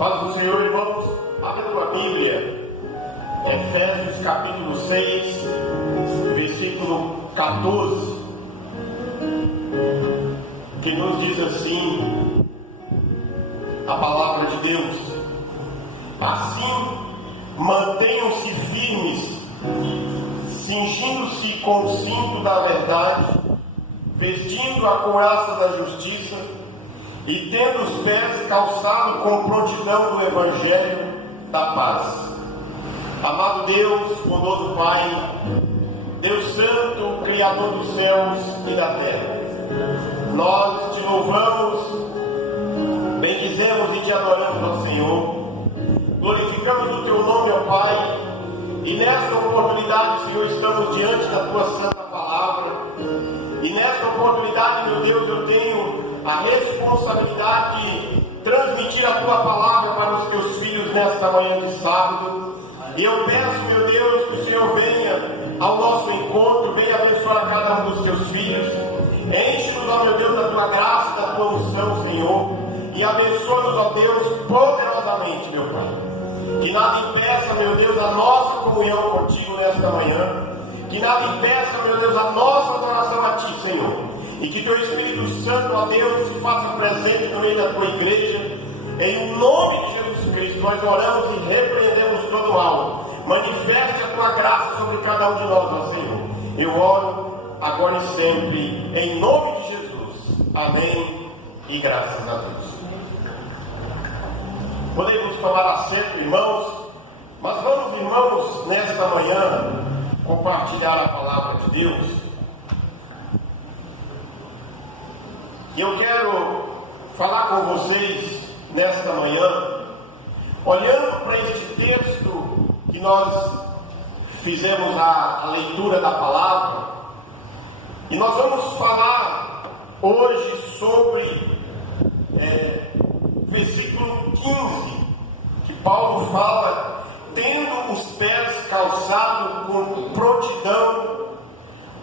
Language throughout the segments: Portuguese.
Paz do Senhor, irmãos. Abre a tua Bíblia, Efésios capítulo 6, versículo 14, que nos diz assim a palavra de Deus: assim, mantenham-se firmes, cingindo-se com o cinto da verdade, vestindo a couraça da justiça e tendo os pés calçados com prontidão do Evangelho da paz. Amado Deus, bondoso Pai, Deus Santo, Criador dos céus e da terra, nós te louvamos, bendizemos e te adoramos, ó Senhor, glorificamos o teu nome, ó Pai, e nesta oportunidade, Senhor, estamos diante da tua santa palavra, e nesta oportunidade, meu Deus, eu tenho a responsabilidade de transmitir a tua palavra para os teus filhos nesta manhã de sábado. E eu peço, meu Deus, que o Senhor venha ao nosso encontro, venha abençoar cada um dos teus filhos. Enche-nos, ó meu Deus, da tua graça, da tua unção, Senhor, e abençoa-nos, ó Deus, poderosamente, meu Pai. Que nada impeça, meu Deus, a nossa comunhão contigo nesta manhã. Que nada impeça, meu Deus, a nossa adoração a ti, Senhor. E que teu Espírito Santo, ó Deus, se faça presente no meio da tua igreja. Em nome de Jesus Cristo, nós oramos e repreendemos todo mal. Manifeste a tua graça sobre cada um de nós, ó Senhor. Eu oro agora e sempre, em nome de Jesus. Amém e graças a Deus. Podemos tomar assento, irmãos, mas vamos, irmãos, nesta manhã, compartilhar a palavra de Deus. E eu quero falar com vocês nesta manhã, olhando para este texto que nós fizemos a leitura da palavra, e nós vamos falar hoje sobre versículo 15, que Paulo fala, tendo os pés calçados com prontidão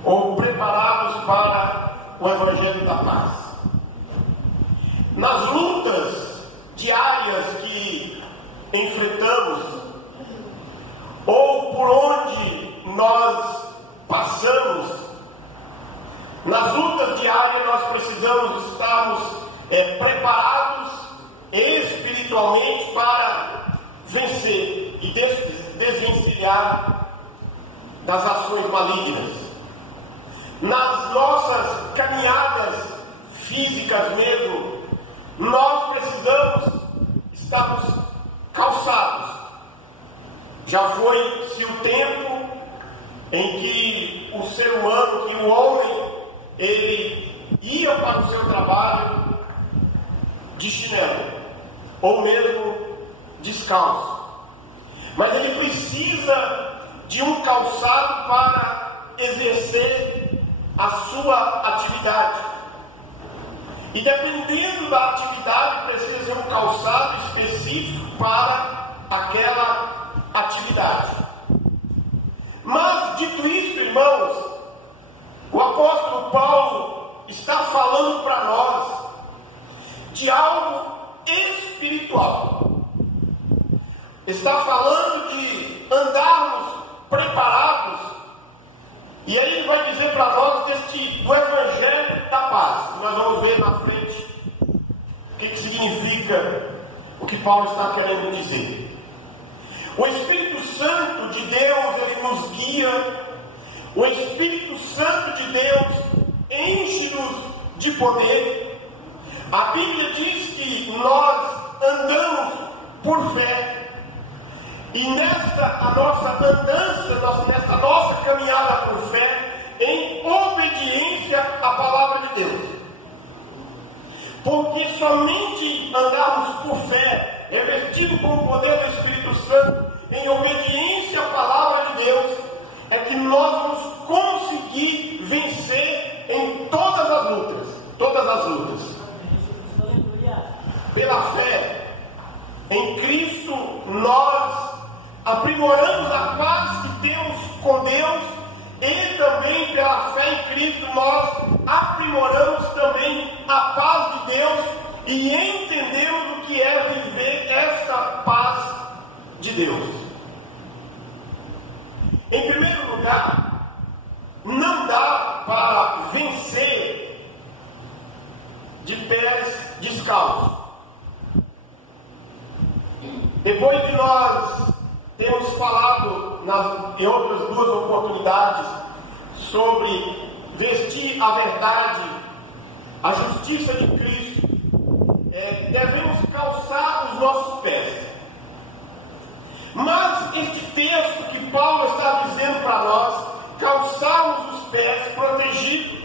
ou preparados para o Evangelho da paz. Nas lutas diárias que enfrentamos, ou por onde nós passamos, nas lutas diárias nós precisamos estarmos preparados espiritualmente para vencer e desvencilhar das ações malignas. Nas nossas caminhadas físicas mesmo, nós precisamos estarmos calçados. Já foi-se o tempo em que o ser humano, que o homem, ele ia para o seu trabalho de chinelo, ou mesmo descalço. Mas ele precisa de um calçado para exercer a sua atividade. E dependendo da atividade, precisa ser um calçado específico para aquela atividade. Mas, dito isto, irmãos, o apóstolo Paulo está falando para nós de algo espiritual. Está falando de andarmos preparados. E aí ele vai dizer para nós do Evangelho da paz. Nós vamos ver na frente o que significa o que Paulo está querendo dizer. O Espírito Santo de Deus, ele nos guia. O Espírito Santo de Deus enche-nos de poder. A Bíblia diz que nós andamos por fé. E nesta nossa andança, nesta nossa caminhada por fé, em obediência à palavra de Deus. Porque somente andarmos por fé, revestido com o poder do Espírito Santo, em obediência à palavra de Deus, é que nós vamos conseguir vencer em todas as lutas. Todas as lutas. Pela fé em Cristo, nós aprimoramos a paz que temos com Deus, e também pela fé em Cristo nós aprimoramos também a paz de Deus e entendemos o que é viver esta Deus. Em primeiro lugar, não dá para vencer de pés descalços. Depois de nós temos falado em outras duas oportunidades sobre vestir a verdade, a justiça de Cristo, devemos calçar os nossos pés. Mas este texto que Paulo está dizendo para nós, calçarmos os pés protegidos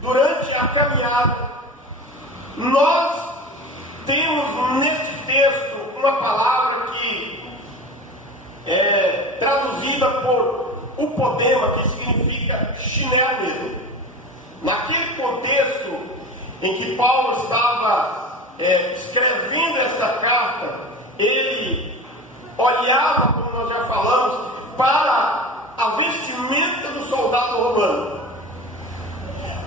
durante a caminhada, nós temos neste texto uma palavra que é traduzida por upodema, que significa chinelo mesmo. Naquele contexto em que Paulo estava escrevendo esta carta, ele olhava, como nós já falamos, para a vestimenta do soldado romano.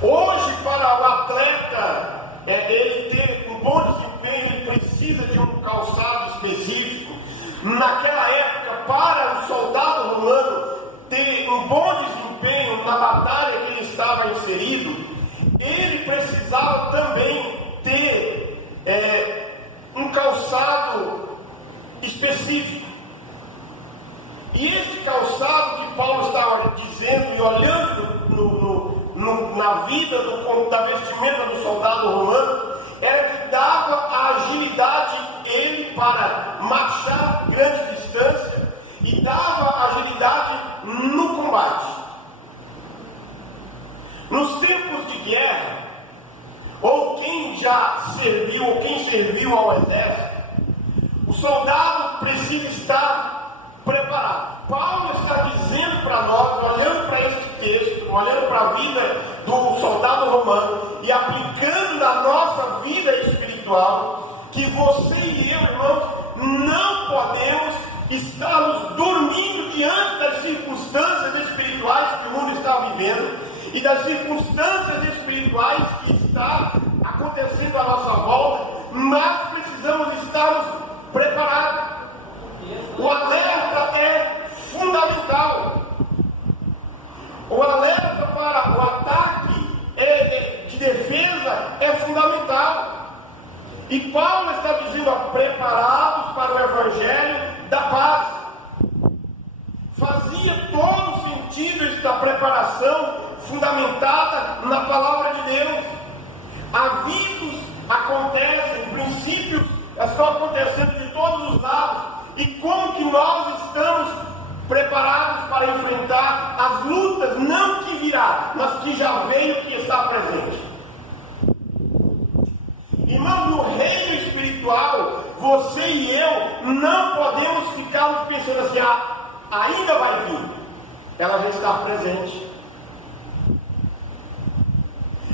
Hoje, para o atleta ele ter um bom desempenho, ele precisa de um calçado específico. Naquela época, para o soldado romano ter um bom desempenho na batalha que ele estava inserido, ele precisava também ter um calçado específico. E este calçado que Paulo estava dizendo e olhando na vida da vestimenta do soldado romano, era que dava a agilidade ele para marchar grande distância e dava agilidade no combate. Nos tempos de guerra, ou quem já serviu, ou quem serviu ao exército, o soldado precisa estar preparado. Paulo está dizendo para nós, olhando para este texto, olhando para a vida do soldado romano e aplicando na nossa vida espiritual, que você e eu, irmãos, não podemos estarmos dormindo diante das circunstâncias espirituais que o mundo está vivendo e das circunstâncias espirituais que está acontecendo à nossa volta, mas precisamos estarmos preparados. O alerta é fundamental. O alerta para o ataque de defesa é fundamental. E Paulo está dizendo, preparados para o Evangelho da paz. Fazia todo sentido esta preparação fundamentada na palavra de Deus. Avisos acontecem, princípios estão acontecendo de todos os lados. E como que nós estamos preparados para enfrentar as lutas, não que virá, mas que já veio, que está presente. Irmão, no reino espiritual, você e eu não podemos ficar pensando assim, ainda vai vir. Ela já está presente.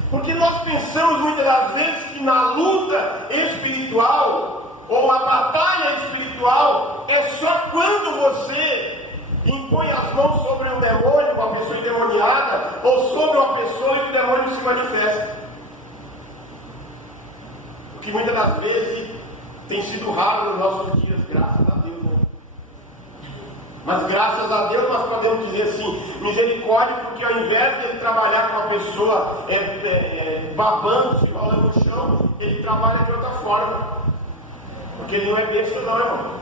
Porque nós pensamos muitas das vezes que na luta espiritual, ou a batalha espiritual, é só quando você impõe as mãos sobre um demônio, uma pessoa endemoniada, ou sobre uma pessoa e o demônio se manifesta. O que muitas das vezes tem sido raro nos nossos dias, graças a Deus, né? Mas graças a Deus nós podemos dizer assim, misericórdia, porque ao invés de ele trabalhar com a pessoa babando, se rolando no chão, ele trabalha de outra forma. Porque ele não é besta não, irmão.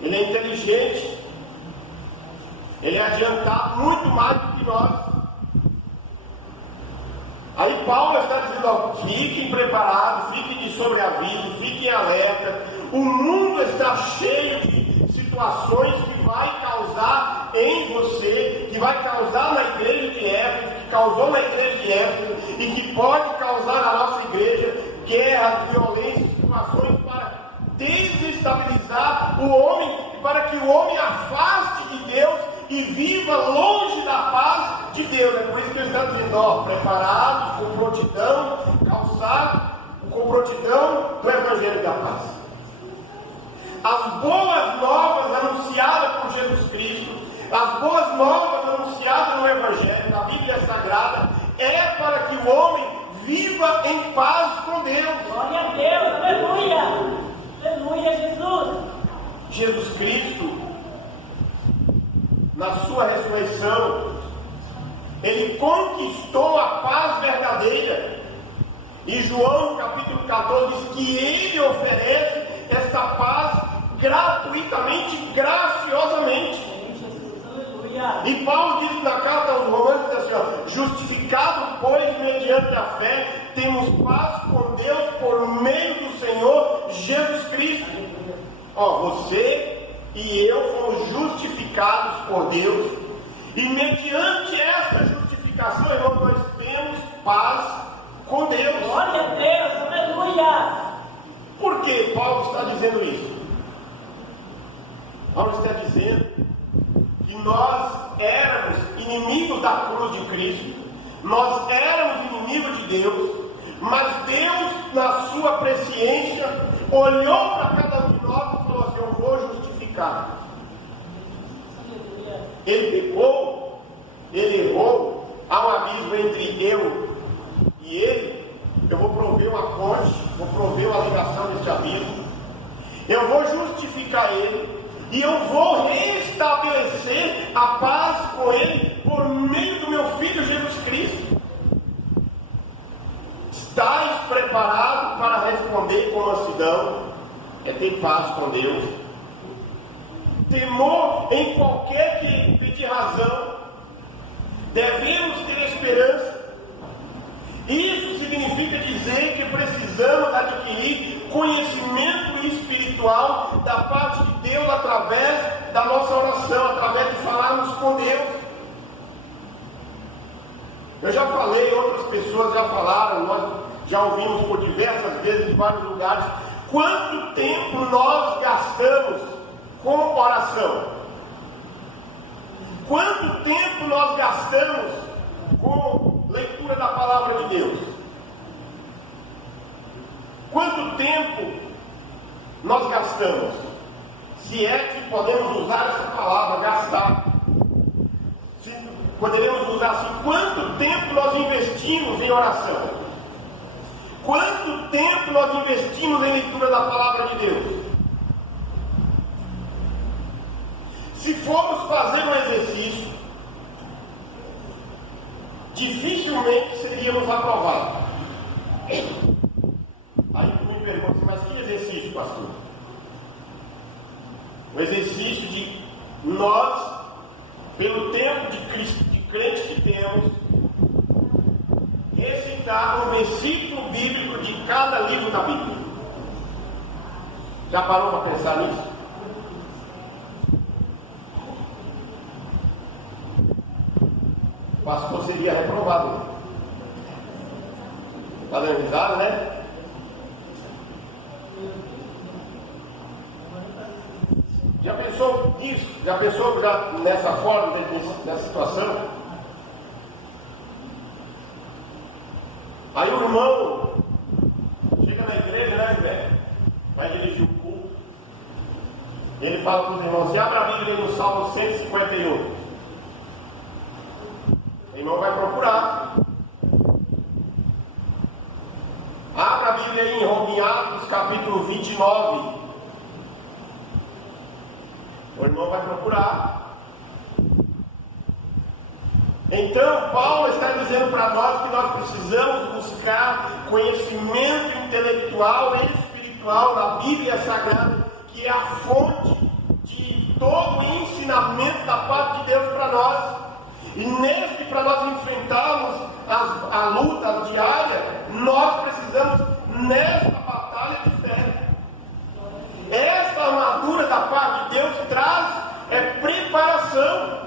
Ele é inteligente. Ele é adiantado muito mais do que nós. Aí Paulo está dizendo, fiquem preparados, fiquem de sobreaviso, fiquem alerta. O mundo está cheio de situações que vai causar em você, que vai causar na igreja de Éfeso, que causou na igreja de Éfeso e que pode causar na nossa igreja guerras, violências, situações para desestabilizar o homem, para que o homem afaste de Deus e viva longe da paz de Deus. É por isso que ele está dizendo, preparados, com prontidão, calçados, com prontidão do Evangelho da paz. As boas novas anunciadas por Jesus Cristo, as boas novas anunciadas no Evangelho, na Bíblia Sagrada, é para que o homem viva em paz com Deus. Glória a Deus, aleluia! Aleluia, Jesus! na sua ressurreição, Ele conquistou a paz verdadeira. E João capítulo 14 diz que Ele oferece esta paz gratuitamente, graciosamente. E Paulo diz na carta aos Romanos, diz assim, ó, justificado, pois, mediante a fé, temos paz com Deus por meio do Senhor Jesus Cristo. Ó, você e eu fomos justificados por Deus, e mediante esta justificação, irmão, nós temos paz com Deus. Glória a Deus, aleluia! Por que Paulo está dizendo isso? Paulo está dizendo que nós éramos inimigos da cruz de Cristo, nós éramos inimigos de Deus, mas Deus, na sua presciência, olhou para cada um de nós e falou assim: eu vou justificar. Ele pecou, ele errou, há um abismo entre eu e ele. Eu vou prover uma ponte, vou prover uma ligação desse abismo, eu vou justificar ele, e eu vou restabelecer a paz com ele por meio do meu Filho Jesus Cristo. Estás preparado para responder com mansidão? É ter paz com Deus. Temor em qualquer que pedir razão. Devemos ter esperança. Isso significa dizer que precisamos adquirir conhecimento espiritual da parte de Deus através da nossa oração, através de falarmos com Deus. Eu já falei, outras pessoas já falaram, nós já ouvimos por diversas vezes em vários lugares, quanto tempo nós gastamos com oração? Quanto tempo nós gastamos com leitura da palavra de Deus? Quanto tempo nós gastamos? Se é que podemos usar essa palavra, gastar. Se poderíamos usar assim, quanto tempo nós investimos em oração? Quanto tempo nós investimos em leitura da palavra de Deus? Se formos fazer um exercício, dificilmente seríamos aprovados. Aí tu me pergunta, mas que exercício, pastor? O exercício de nós, pelo tempo de crente que temos, recitar um versículo bíblico de cada livro da Bíblia. Já parou para pensar nisso? O pastor seria reprovado. Está dando risada, né? Já pensou nisso? Já pensou nessa forma, nessa situação? Aí o irmão chega na igreja, né, velho? Vai dirigir o culto. Ele fala para os irmãos: se abra a Bíblia no Salmo 151. O irmão vai procurar. Abra a Bíblia em Atos capítulo 29. O irmão vai procurar. Então Paulo está dizendo para nós que nós precisamos buscar conhecimento intelectual e espiritual na Bíblia Sagrada, que é a fonte de todo o ensinamento da parte de Deus para nós. E nesse, para nós enfrentarmos a luta diária, nós precisamos nesta batalha de fé. Esta armadura da parte de Deus traz preparação.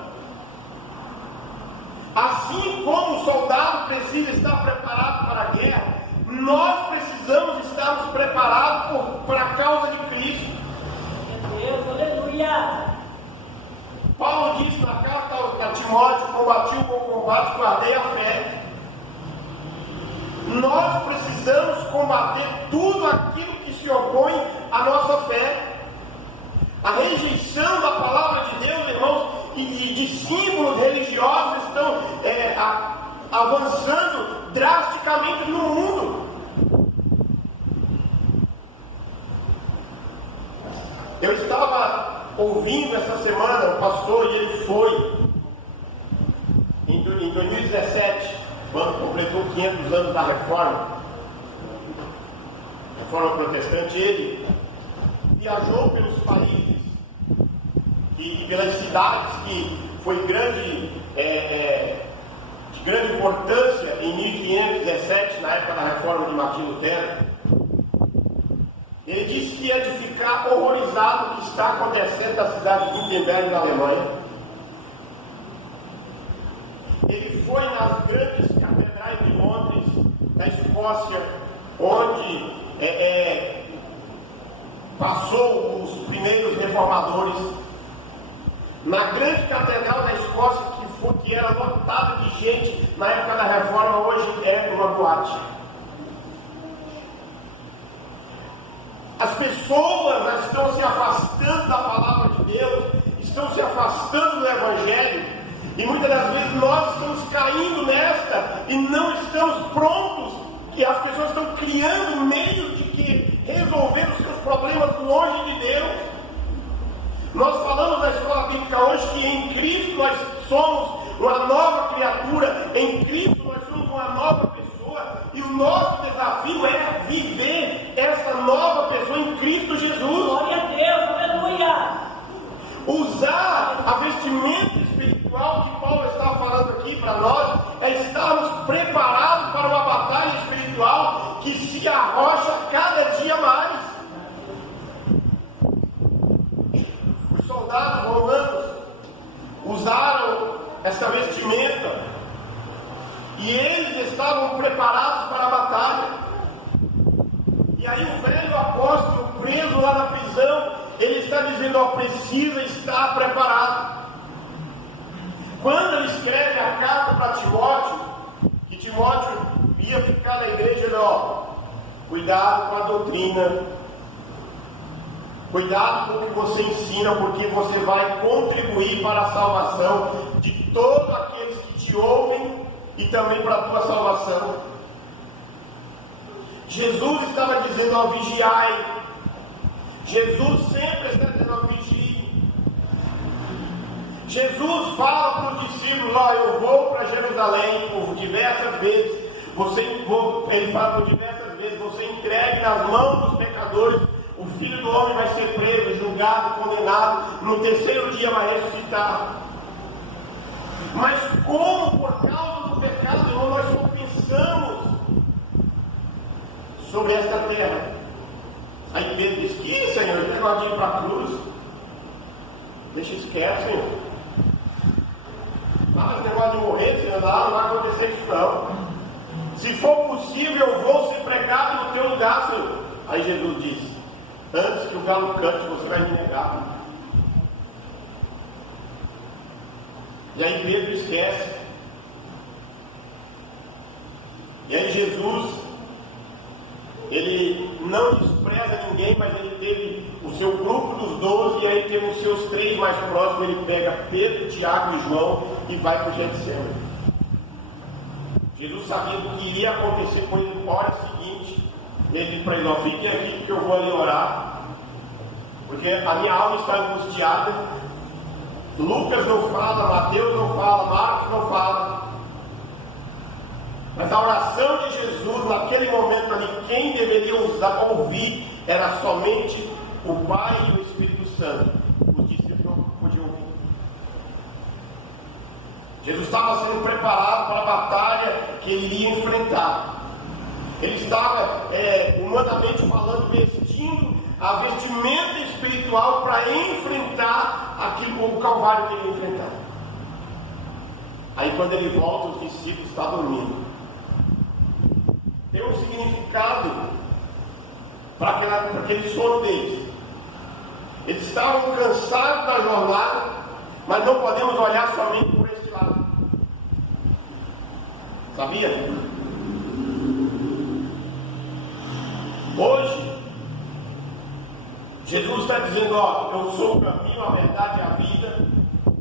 Assim como o soldado precisa estar preparado para a guerra, nós precisamos estarmos preparados para a causa de Cristo. Meu Deus, aleluia! Paulo diz na carta a Timóteo: combati o bom combate, guardei a fé. Nós precisamos combater tudo aquilo que se opõe à nossa fé. A rejeição da palavra de Deus, irmãos, e de símbolos religiosos estão avançando drasticamente no mundo. Eu estava ouvindo essa semana o pastor, e ele foi em 2017, quando completou 500 anos da Reforma Protestante. Ele viajou pelos países e pelas cidades que foi de grande importância em 1517, na época da Reforma de Martinho Lutero. Ele disse que ia de ficar horrorizado com o que está acontecendo na cidade de Wittenberg, na Alemanha. Ele foi nas grandes catedrais de Londres, na Escócia, onde passou os primeiros reformadores. Na grande catedral da Escócia, que era lotada de gente na época da Reforma, hoje é uma boate. As pessoas estão se afastando da palavra de Deus, estão se afastando do Evangelho, e muitas das vezes nós estamos caindo nesta e não estamos prontos, que as pessoas estão criando meios de que resolver os seus problemas longe de Deus. Nós falamos na escola bíblica hoje que em Cristo nós somos uma nova criatura, em Cristo nós somos uma nova pessoa, e o nosso desafio é viver essa nova pessoa em Cristo Jesus. Glória a Deus, aleluia. Usar a vestimenta espiritual que Paulo está falando aqui para nós é estarmos preparados para uma batalha espiritual que se arrocha cada dia mais. Os soldados romanos usaram essa vestimenta e eles estavam preparados para a batalha. E aí o velho apóstolo, preso lá na prisão, ele está dizendo: ó, precisa estar preparado. Quando ele escreve a carta para Timóteo, que Timóteo ia ficar na igreja, ele, ó, cuidado com a doutrina, cuidado com o que você ensina, porque você vai contribuir para a salvação de todos aqueles que te ouvem e também para a tua salvação. Jesus estava dizendo: ó, vigiai. Jesus sempre está dizendo: ó, vigie. Jesus fala para os discípulos: ó, eu vou para Jerusalém por diversas vezes. Ele fala por diversas vezes: você entregue nas mãos dos pecadores. O Filho do Homem vai ser preso, julgado, condenado. No terceiro dia vai ressuscitar. Mas como, por causa do pecado, irmão, nós só pensamos sobre esta terra? Aí Pedro diz: que, Senhor, esse negócio de ir para a cruz, deixa esquece, Senhor. Esse negócio de morrer, Senhor, não vai acontecer isso não. Se for possível, eu vou ser pregado no teu lugar, Senhor. Aí Jesus diz: antes que o galo cante, você vai me negar. E aí Pedro esquece. E aí Jesus, ele não despreza ninguém, mas ele teve o seu grupo dos 12, e aí teve os seus 3 mais próximos. Ele pega Pedro, Tiago e João e vai para o Getsemane. Jesus sabia do que iria acontecer com ele na hora seguinte. Ele disse para eles: ó, fiquem aqui porque eu vou ali orar, porque a minha alma está angustiada. Lucas não fala, Mateus não fala, Marcos não fala. Mas a oração de Jesus, naquele momento ali, quem deveria ouvir era somente o Pai e o Espírito Santo. Os discípulos não podiam ouvir. Jesus estava sendo preparado para a batalha que ele iria enfrentar. Ele estava, humanamente falando, vestindo a vestimenta espiritual para enfrentar o calvário que ele ia enfrentar. Aí quando ele volta, os discípulos estão dormindo. Tem um significado para aquele sono deles. Eles estavam cansados da jornada, mas não podemos olhar somente por este lado. Sabia? Hoje, Jesus está dizendo: ó, eu sou o caminho, a verdade e a vida.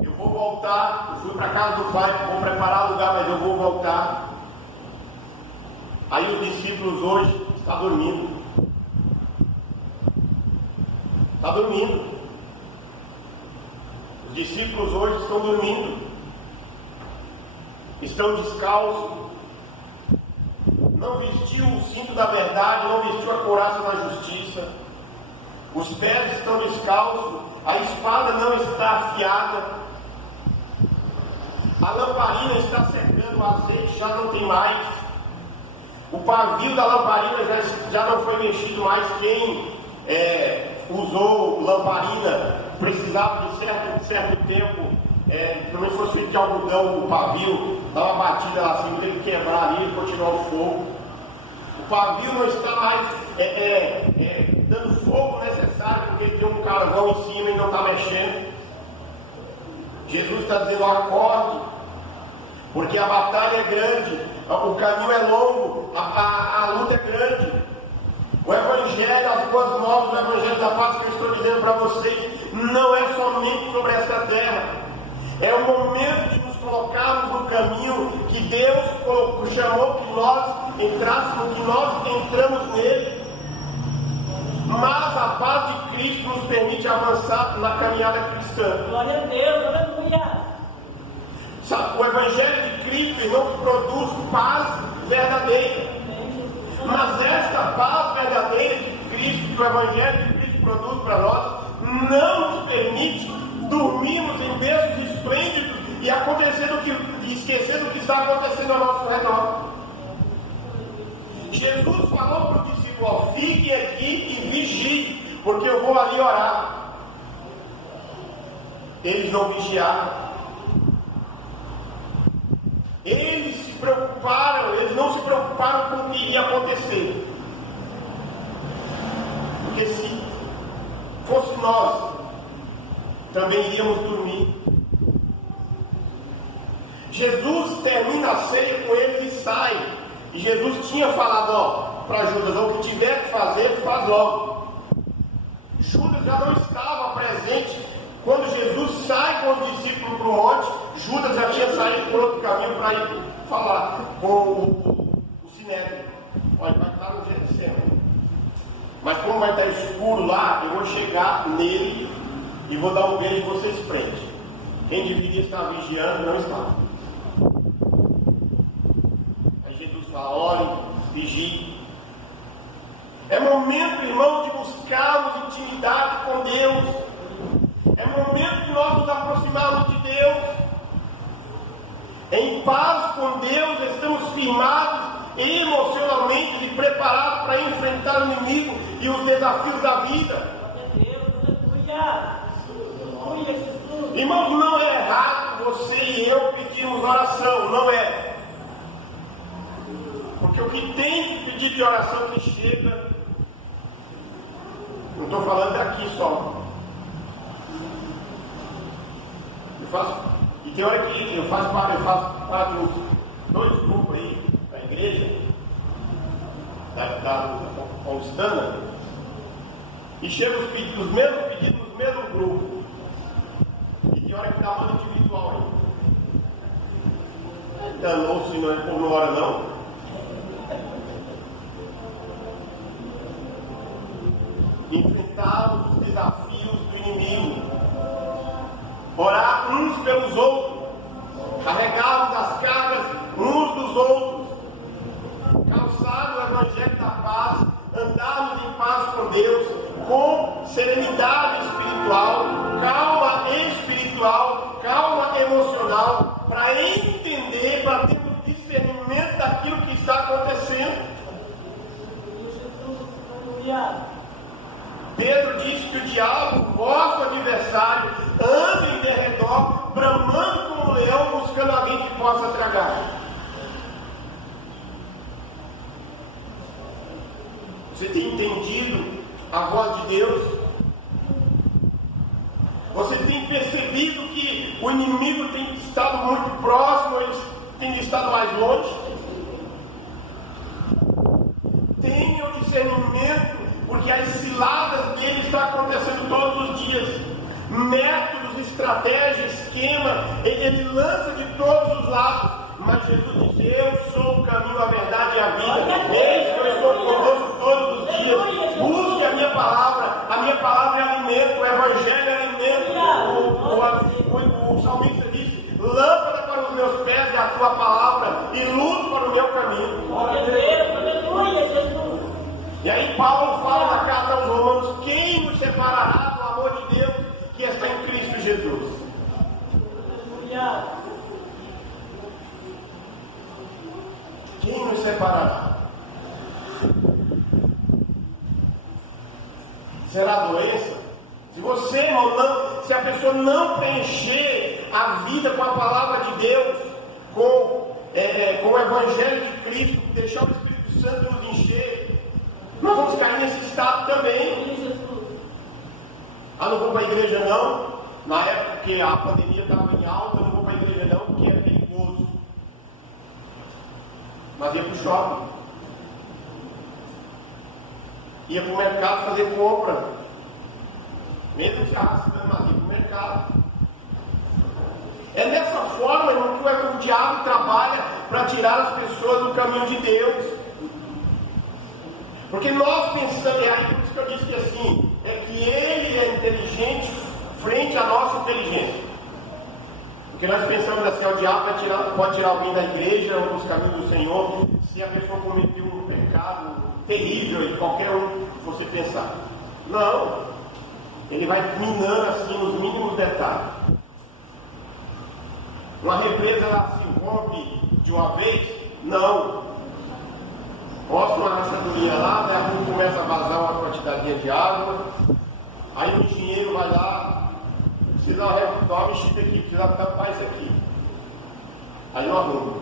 Eu vou voltar. Eu fui para a casa do Pai, vou preparar lugar, mas eu vou voltar. Aí os discípulos hoje estão dormindo. Está dormindo. discípulos hoje estão dormindo, estão descalços, não vestiu o cinto da verdade, não vestiu a couraça da justiça, os pés estão descalços, a espada não está afiada, a lamparina está secando, o azeite já não tem mais, o pavio da lamparina já não foi mexido mais. Quem usou lamparina precisava de certo tempo, pelo menos fosse feito de algodão, o pavio, dava uma batida lá assim, ele quebrar ali e continuar o fogo. O pavio não está mais dando fogo necessário, porque tem um carvão em cima e não está mexendo. Jesus está dizendo: acorde, porque a batalha é grande, o caminho é longo, a luta é grande. O Evangelho, as boas novas, o Evangelho da paz que eu estou dizendo para vocês, não é somente sobre esta terra. É o momento de nos colocarmos no caminho que Deus chamou que nós entrássemos, que nós entramos nele. Mas a paz de Cristo nos permite avançar na caminhada cristã. Glória a Deus, aleluia. Sabe, o Evangelho de Cristo, irmão, que produz paz verdadeira. Mas esta paz verdadeira de Cristo, que o Evangelho de Cristo produz para nós, não nos permite dormirmos em berços esplêndidos e esquecer do que está acontecendo ao nosso redor. Jesus falou para o discípulo: fiquem aqui e vigiem, porque eu vou ali orar. Eles não vigiaram. Eles não se preocuparam com o que ia acontecer. Porque se fosse nós, também iríamos dormir. Jesus termina a ceia com eles e sai. E Jesus tinha falado para Judas: o que tiver que fazer, faz logo. Judas já não estava presente quando Jesus sai com os discípulos para o monte. Judas já tinha saído por outro caminho para ir falar com o Sinédrio. Olha, vai estar no Getsemane, mas como vai estar escuro lá, eu vou chegar nele e vou dar um beijo e vocês prendem. Quem deveria estar vigiando não estava. Aí Jesus fala: orem, vigiem. É momento, irmão, de buscarmos intimidade com Deus. É momento de nós nos aproximarmos de Deus. Em paz com Deus, estamos firmados emocionalmente e preparados para enfrentar o inimigo e os desafios da vida. Irmãos, não é errado você e eu pedirmos oração, não é. Porque o que tem de pedido de oração que chega, não estou falando daqui só. E tem hora que eu faço parte dos dois grupos aí da igreja, da paulistana, e chega os mesmos pedidos nos mesmos grupos. E tem hora que dá uma individual aí. Danou-se, não é por uma hora não. Enfrentarmos os desafios do inimigo. Orar uns pelos outros, carregarmos as cargas uns dos outros, calçar o Evangelho da paz, andarmos em paz com Deus, com serenidade espiritual, calma emocional, para entender, para termos discernimento daquilo que está acontecendo. Pedro disse que o diabo, vosso adversário, anda em derredor, bramando como um leão, buscando alguém que possa tragar. Você tem entendido a voz de Deus? Você tem percebido que o inimigo tem estado muito próximo, ele tem estado mais longe? Tenha o discernimento, porque as ciladas dele estão acontecendo todos os dias. Métodos, estratégia, esquema, ele lança de todos os lados. Mas Jesus disse: eu sou o caminho, a verdade e a vida. Eis que eu estou conosco todos os dias. Busque a minha palavra é alimento, o Evangelho é alimento. O lâmpada para os meus pés é a tua palavra e luz para o meu caminho. Glória a Deus, aleluia, Jesus. E aí Paulo fala na carta aos Romanos: quem nos separará do amor de Deus que está em Cristo Jesus? Aleluia. Quem nos separará? Será a doença? Se você, irmão, se a pessoa não preencher a vida com a palavra de Deus, com o Evangelho de Cristo, deixar o Espírito Santo nos encher, nós vamos cair nesse estado também. Ah, não vou para a igreja não. Na época que a pandemia estava em alta, não vou para a igreja não, porque é perigoso. Mas ia para o shopping, ia para o mercado fazer compra, mesmo se arrastando, mas ia para o mercado. É dessa forma, irmão, que o diabo trabalha para tirar as pessoas do caminho de Deus. Porque nós pensamos, é aí por isso que eu disse que assim, é que ele é inteligente frente à nossa inteligência. Porque nós pensamos assim, o diabo pode tirar alguém da igreja ou dos caminhos do Senhor, se a pessoa cometeu um pecado terrível, e qualquer um que você pensar. Não, ele vai minando assim nos mínimos detalhes. Uma represa ela se rompe de uma vez? Não. Mostra uma rachadurinha lá, daí a rua começa a vazar uma quantidade de água, aí o engenheiro vai lá, precisa dar uma mexida aqui, precisa tampar isso aqui. Aí não arruma.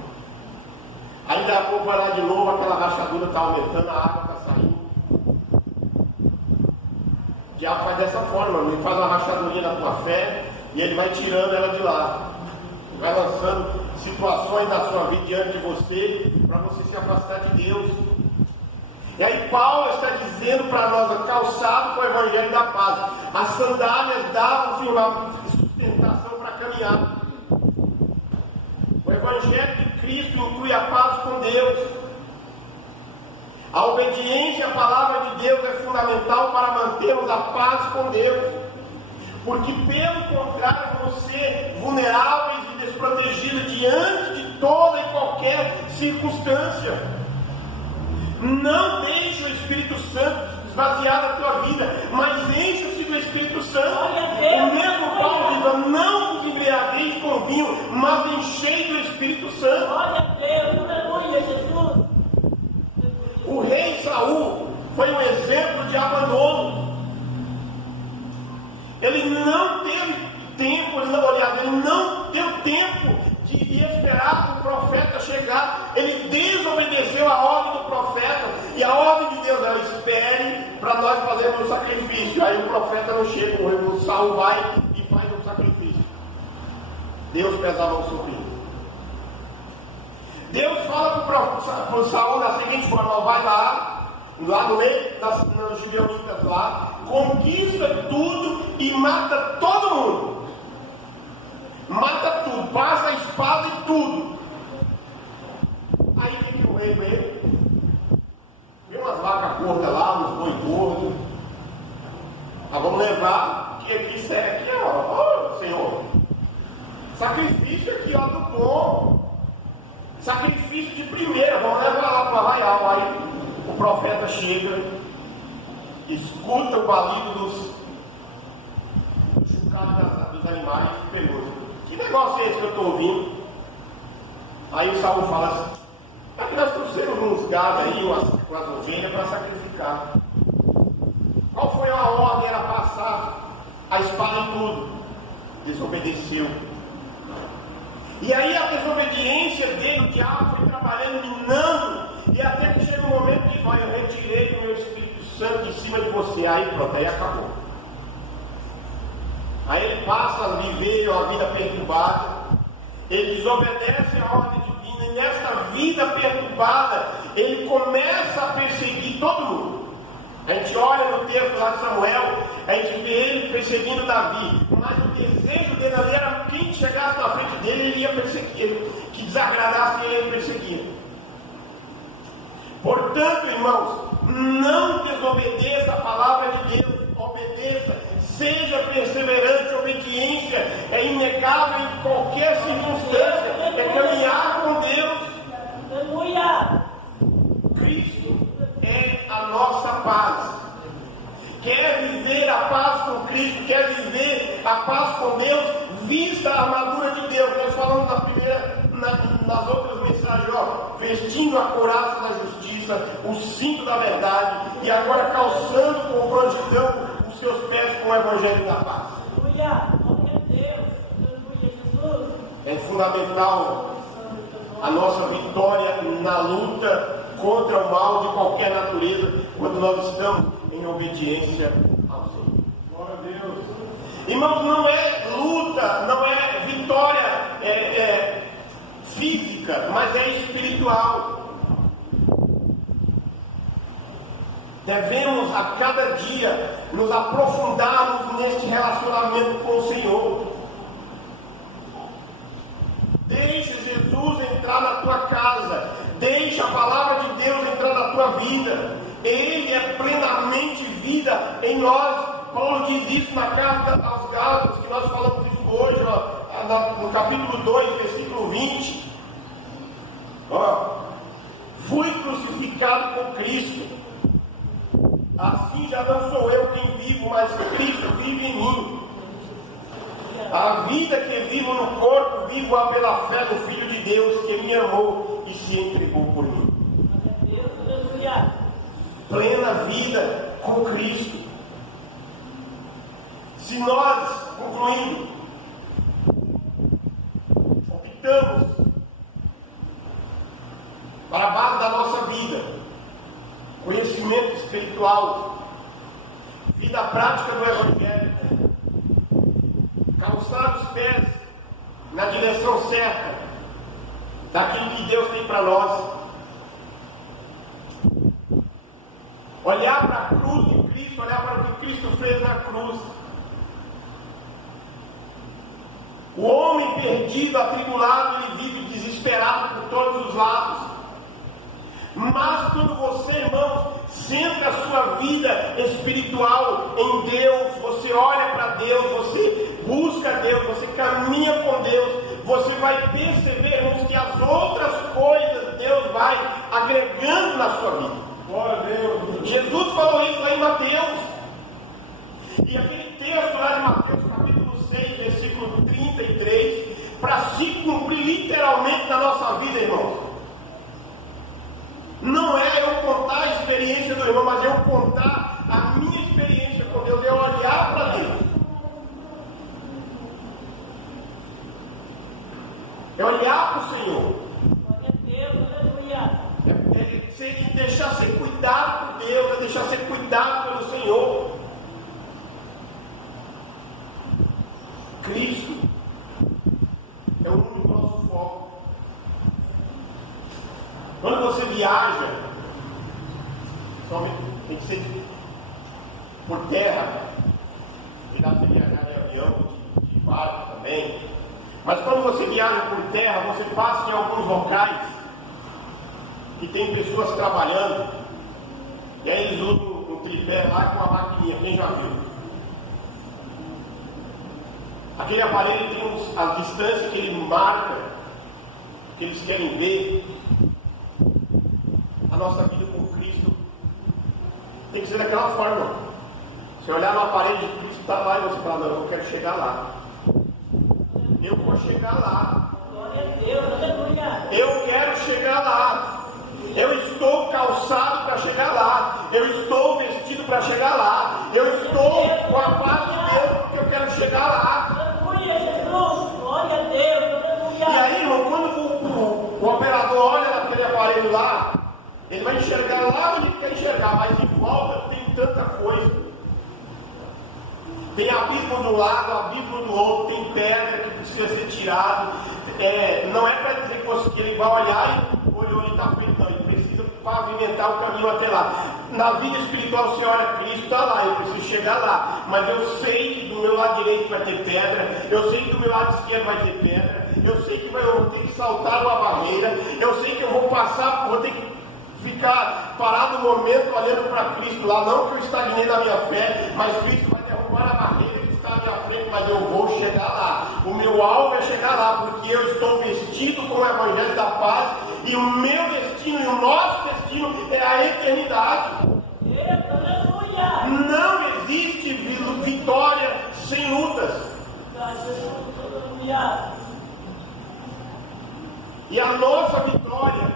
Aí daqui a pouco vai lá de novo, aquela rachadura está aumentando, a água está saindo. O diabo faz dessa forma, ele faz uma rachadurinha na tua fé e ele vai tirando ela de lá. Vai lançando situações da sua vida diante de você, para você se afastar de Deus. E aí Paulo está dizendo para nós, calçado com o Evangelho da paz. As sandálias davam sustentação para caminhar. O Evangelho de Cristo inclui a paz com Deus. A obediência à palavra de Deus é fundamental para mantermos a paz com Deus. Porque pelo contrário, vamos ser vulneráveis e desprotegidos diante de toda e qualquer circunstância. Não deixe o Espírito Santo esvaziar da tua vida, mas enche-se do Espírito Santo. O mesmo Paulo diz: não vos embriagueis com vinho, mas enchei do Espírito Santo. Glória a Deus, aleluia, Jesus. O rei Saul foi um exemplo de abandono. Ele não teve tempo, ele não deu tempo de esperar o profeta chegar. Ele desobedeceu a ordem do profeta. E a ordem de Deus era: espere para nós fazermos o sacrifício. Aí o profeta não chega, o Saul vai e faz o sacrifício. Deus pesava o sobrinho. Deus fala para o Saul da seguinte forma: vai lá no meio das gibeonitas lá, conquista tudo e mata todo mundo. Mata tudo, passa a espada em tudo. Aí o que o rei vê? Vê umas vacas gordas lá, uns boi gordos. Nós vamos levar, que aqui serve aqui, ó, Senhor. Sacrifício aqui, ó, do bom. Sacrifício de primeira, vamos levar lá para o arraial. Aí o profeta chega, escuta o balido dos chocalhos dos animais e pergunta: que negócio é esse que eu estou ouvindo? Aí o Saul fala assim: é que nós trouxemos uns gados aí, umas ovelhas para sacrificar. Qual foi a ordem? Era passar a espada em tudo. Desobedeceu. E aí a desobediência dele, o diabo foi trabalhando, minando. E até que chega um momento que vai: eu retirei o meu Espírito Santo de cima de você. Aí pronto, aí acabou. Aí ele passa a viver uma vida perturbada. Ele desobedece a ordem divina. E nessa vida perturbada, ele começa a perseguir todo mundo. A gente olha no texto lá de Samuel, a gente vê ele perseguindo Davi. Mas o desejo dele ali era: quem chegasse na frente dele, ele ia perseguir. Que desagradasse ele perseguir. Portanto, irmãos, não desobedeça a palavra de Deus, obedeça, seja perseverante. A obediência é inegável em qualquer circunstância. quer viver a paz com Cristo, quer viver a paz com Deus, vista a armadura de Deus. Nós falamos nas outras mensagens, vestindo a couraça da justiça, o cinto da verdade, e agora calçando com prontidão os seus pés com o evangelho da paz. Aleluia, glória a Deus, aleluia, Jesus. É fundamental a nossa vitória na luta contra o mal de qualquer natureza, quando nós estamos em obediência ao Senhor. Glória a Deus. Irmãos, não é luta, não é vitória física, mas é espiritual. Devemos a cada dia nos aprofundarmos neste relacionamento com o Senhor. Deixa Jesus entrar na tua casa, deixa a palavra de Deus entrar na tua vida. Ele é plenamente vida em nós. Paulo diz isso na carta aos Gálatas, que nós falamos isso hoje, no capítulo 2, versículo 20. Fui crucificado com Cristo. Assim já não sou eu quem vivo, mas Cristo vive em mim. A vida que vivo no corpo, vivo-a pela fé no Filho de Deus, que me amou e se entregou por mim. Plena vida com Cristo. Se nós, concluindo, optamos para a base da nossa vida, conhecimento espiritual, vida prática do Evangelho, calçar os pés na direção certa daquilo que Deus tem para nós, olhar para a cruz de Cristo, olhar para o que Cristo fez na cruz. O homem perdido, atribulado, ele vive desesperado por todos os lados. Mas quando você, irmãos, centra a sua vida espiritual em Deus, você olha para Deus, você busca Deus, você caminha com Deus, você vai perceber, irmãos, que as outras coisas Deus vai agregando na sua vida. Glória a Deus. Jesus falou isso lá em Mateus. E aquele texto lá de Mateus, capítulo 6, versículo 33, para se cumprir literalmente na nossa vida, irmãos. Não é eu contar a experiência do irmão, mas eu contar a minha experiência com Deus, é olhar para Deus. É olhar para o Senhor. Glória a Deus, aleluia. É deixar ser cuidado por Deus, é deixar ser cuidado pelo Senhor. Cristo é o único nosso foco. Quando você viaja, tem que ser por terra, e dá para você viajar de avião, de barco também. Mas quando você viaja por terra, você passa em alguns locais que tem pessoas trabalhando, e aí eles usam um tripé lá com a maquininha, quem já viu? Aquele aparelho tem as distâncias que ele marca, que eles querem ver. A nossa vida com Cristo tem que ser daquela forma. Você olhar no aparelho de Cristo, está lá, e você fala, não, eu quero chegar lá. Eu vou chegar lá. Glória a Deus, aleluia. Eu quero chegar lá. Eu estou calçado para chegar lá. Eu estou vestido para chegar lá. Eu estou com a paz de Deus porque eu quero chegar lá. Aleluia, Jesus. Glória a Deus, aleluia. E aí, irmão, quando o operador olha naquele aparelho lá, ele vai enxergar lá onde ele quer enxergar, mas em volta tem tanta coisa. Tem abismo de um lado, abismo do outro, tem pedra que precisa ser tirado. Não é para dizer que ele vai olhar e olhou e está feito, não. Ele precisa pavimentar o caminho até lá. Na vida espiritual, você olha, Cristo está lá, eu preciso chegar lá. Mas eu sei que do meu lado direito vai ter pedra, eu sei que do meu lado esquerdo vai ter pedra, eu sei que eu vou ter que saltar uma barreira, eu sei que eu vou passar, vou ter que ficar parado um momento olhando para Cristo lá, não que eu estagnei na minha fé, mas Cristo vai derrubar a barreira que está à minha frente, mas eu vou chegar lá. O meu alvo é chegar lá, porque eu estou vestido com o Evangelho da paz, e o meu destino e o nosso destino é a eternidade. Deus, aleluia. Não E a nossa vitória,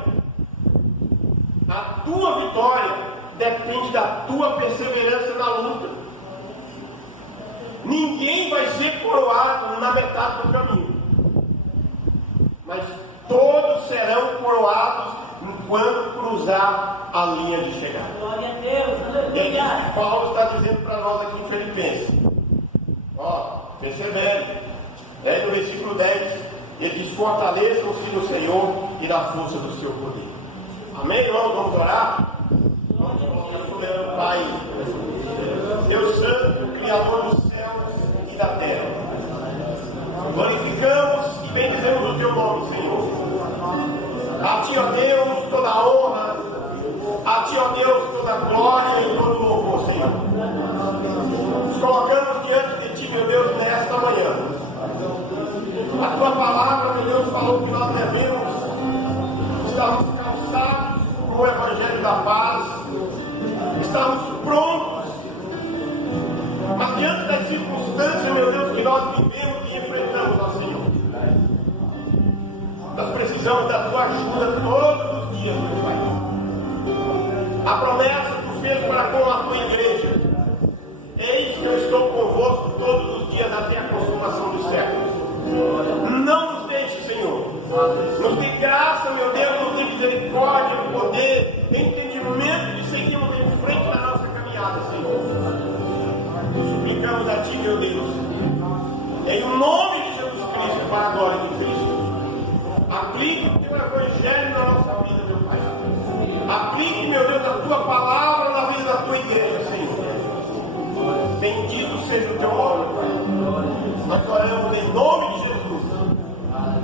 a tua vitória, depende da tua perseverança na luta. Ninguém vai ser coroado na metade do caminho, mas todos serão coroados enquanto cruzar a linha de chegada. Glória a Deus, E é isso aleluia. que Paulo está dizendo para nós aqui em Filipenses. Ó, persevere. Aí no versículo 10, ele diz: fortaleçam-se no Senhor e na força do seu poder. Amém, irmãos? Vamos orar? Vamos orar. Pai, Deus Santo, Criador dos céus e da terra, glorificamos e bendizemos o teu nome, Senhor. A ti, ó Deus, toda a honra, a ti, ó Deus, toda a glória e todo o louvor, Senhor. Nos colocamos diante de ti, meu Deus, nesta manhã. A tua palavra, meu Deus, falou que nós devemos estarmos calçados com o Evangelho da paz, estarmos prontos. Mas diante das circunstâncias, meu Deus, que nós vivemos e enfrentamos, ó Senhor, nós precisamos da tua ajuda todos os dias, meu Pai. A promessa que tu fez para com a tua igreja: eis que eu estou convosco todos os dias até a consumação dos séculos. Não nos deixe, Senhor. Nos dê graça, meu Deus, nos dê misericórdia, poder, entendimento de seguirmos em frente na nossa caminhada, Senhor. Suplicamos a ti, meu Deus, em nome de Jesus Cristo, para a glória de Cristo. Aplique o teu Evangelho na nossa vida, meu Pai. Aplique, meu Deus, a tua palavra na vida da tua igreja, Senhor. Bendito seja o teu nome, Pai. Nós oramos em nome de Jesus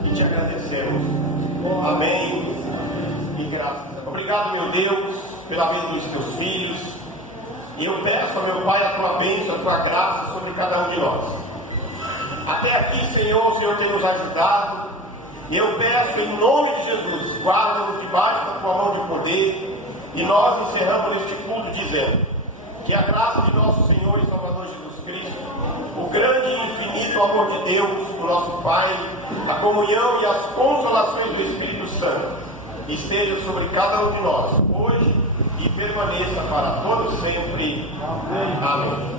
e te agradecemos. Amém. E graças. Obrigado, meu Deus, pela vida dos teus filhos. E eu peço, meu Pai, a tua bênção, a tua graça sobre cada um de nós. Até aqui, Senhor, o Senhor tem nos ajudado. E eu peço em nome de Jesus, guarda-nos debaixo da tua mão de poder. E nós encerramos este culto dizendo que a graça de nosso Senhor e Salvador Jesus Cristo, o grande e infinito amor de Deus, o nosso Pai, a comunhão e as consolações do Espírito Santo estejam sobre cada um de nós, hoje e permaneça para todo sempre. Amém.